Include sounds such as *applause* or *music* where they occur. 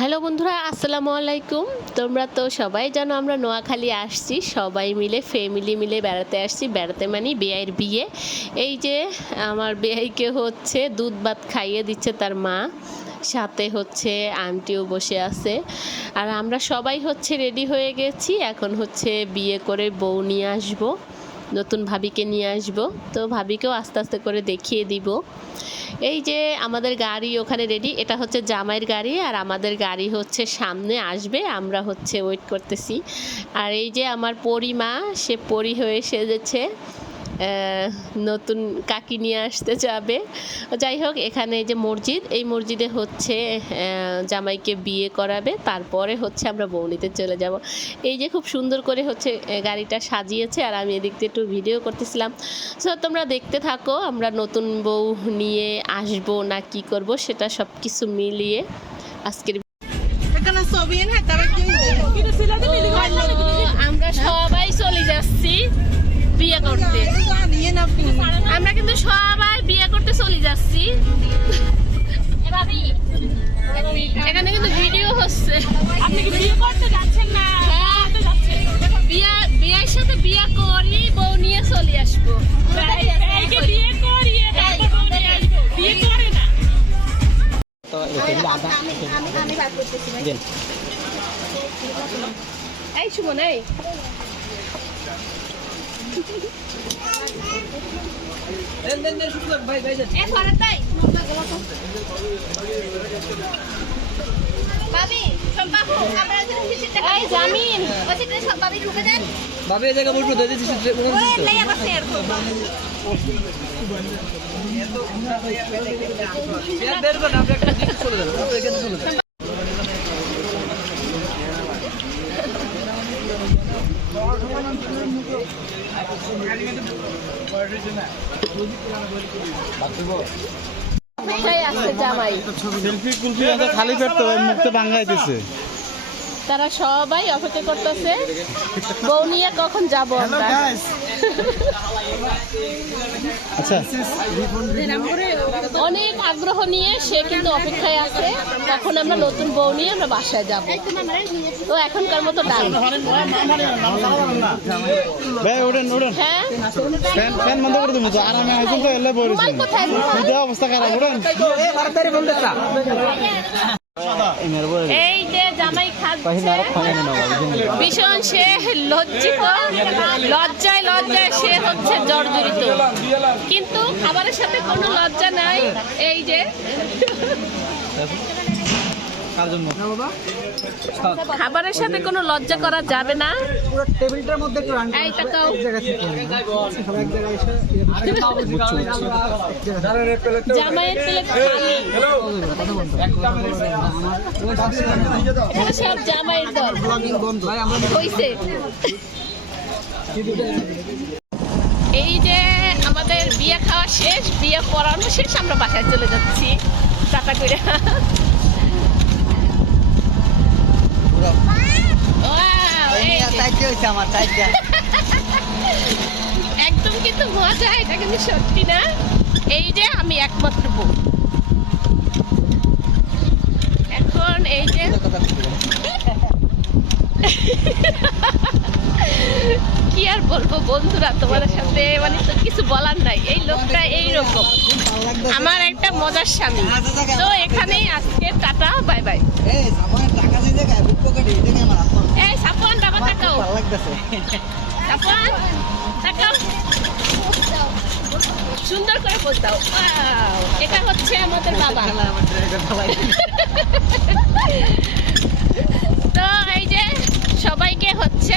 Hello বন্ধুরা, আসসালামু আলাইকুম। তোমরা তো সবাই জানো আমরা নোয়াখালী আসছি, সবাই মিলে ফ্যামিলি মিলে বেড়াতে আসছি, বেড়াতে মানে বিয়ের বিয়ে। এই যে আমার বিয়েকে হচ্ছে দুধ ভাত খাইয়ে দিচ্ছে তার মা, সাথে হচ্ছে আন্টিও বসে আছে। আর আমরা সবাই হচ্ছে রেডি হয়ে গেছি, এখন হচ্ছে বিয়ে করে বউ নিয়ে আসব, নতুন ভাবিকে নিয়ে আসব। তো ভাবিকেও আস্তে আস্তে করে দেখিয়ে দিব। এই যে আমাদের গাড়ি ওখানে রেডি এটা হচ্ছে জামাইয়ের গাড়ি আর আমাদের গাড়ি হচ্ছে সামনে আসবে, আমরা হচ্ছে ওয়েট করতেছি। আর এই যে আমার পরিমা, সে পরি হয়ে সেজেছে। নতুন কাকি নিয়ে আসতে যাবে। যাই হোক এখানে এই যে মসজিদ এই মসজিদে হচ্ছে জামাইকে বিয়ে করাবে। তারপরে হচ্ছে আমরা বৌনিতে চলে যাব। এই যে খুব সুন্দর করে হচ্ছে গাড়িটা সাজিয়েছে আর আমি এদিক দিয়ে একটু ভিডিও করতেছিলাম। সো তোমরা দেখতে থাকো আমরা নতুন বউ নিয়ে আসব না কি করব সেটা সব কিছু মিলিয়ে আজকের আমরা সবাই কিন্তু সবাই বিয়ে করতে চলে যাচ্ছি। এখানে কিন্তু ভিডিও হচ্ছে। আপনি কি বিয়ে করতে যাচ্ছেন না? বিয়া বিয়ের সাথে বিয়ে করি বউ নিয়ে চলে আসব। এইকে বিয়ে করিয়ে তারপর বউ নিয়ে আসব। বিয়ে করে না। তো এগুলো আদা দেন। এই ঘরে তাই ভাবি জায়গা বসবো দিদি চলে যাবেন আপনি এখানে চলে যাবেন কোথায় আছে জামাই সেলফি কুলফি খালি পেট তো মুখতে বাঙ্গাইতেছে তারা সবাই অপেক্ষা করতেছে বউ নিয়ে কখন যাব আমরা? *laughs* আচ্ছা। অনেক আগ্রহ নিয়ে সে কিন্তু অপেক্ষায় আছে। তখন আমরা নতুন বউ নিয়ে আমরা বাসায় যাব। তো এখনকার মতো ডাল ভাই ওঠেন ওঠেন। হ্যাঁ। ফ্যান ফ্যান বন্ধ করে দেবো তো আরামে আসুন তো এলে বলেছেন কোথায়? অবস্থা খারাপ ওঠেন। এই যে জামাই খাচ্ছে ভীষণ সে লজ্জিত। লজ্জায় লজ্জায় সে হচ্ছে জর্জরিত। কিন্তু খাবারের সাথে কোনো লজ্জা নাই। এই যে। খাবারের সাথে কোনো লজ্জা করা যাবে না। পুরো টেবিলটার মধ্যে একটু রান এই টাকাও সবাই এক জায়গায় এসে জামাইয়ের প্লেট খালি। এখানে সব জামাইয়ের দল। হইছে। এই যে আমাদের বিয়ে খাওয়া শেষ বিয়ে পড়ানো শেষ আমরা বাসায় চলে যাচ্ছি। টাটা করে। *laughs* একদম কিন্তু মজা এটা কিন্তু সত্যি না। এই যে আমি একমাত্র বউ। এখন এই যে *laughs* বলব, বন্ধুরা তোমার সাথে মানে কিছু বলার নাই। এই লোকটা এইরকম। আমার একটা মজার স্বামী। তো এখানেই আজকে টাটা, বাই বাই। এই টাকা টাকাও। টাকাও সুন্দর করে পোজ দাও। এটা হচ্ছে আমাদের বাবা। তো এই যে সবাইকে হচ্ছে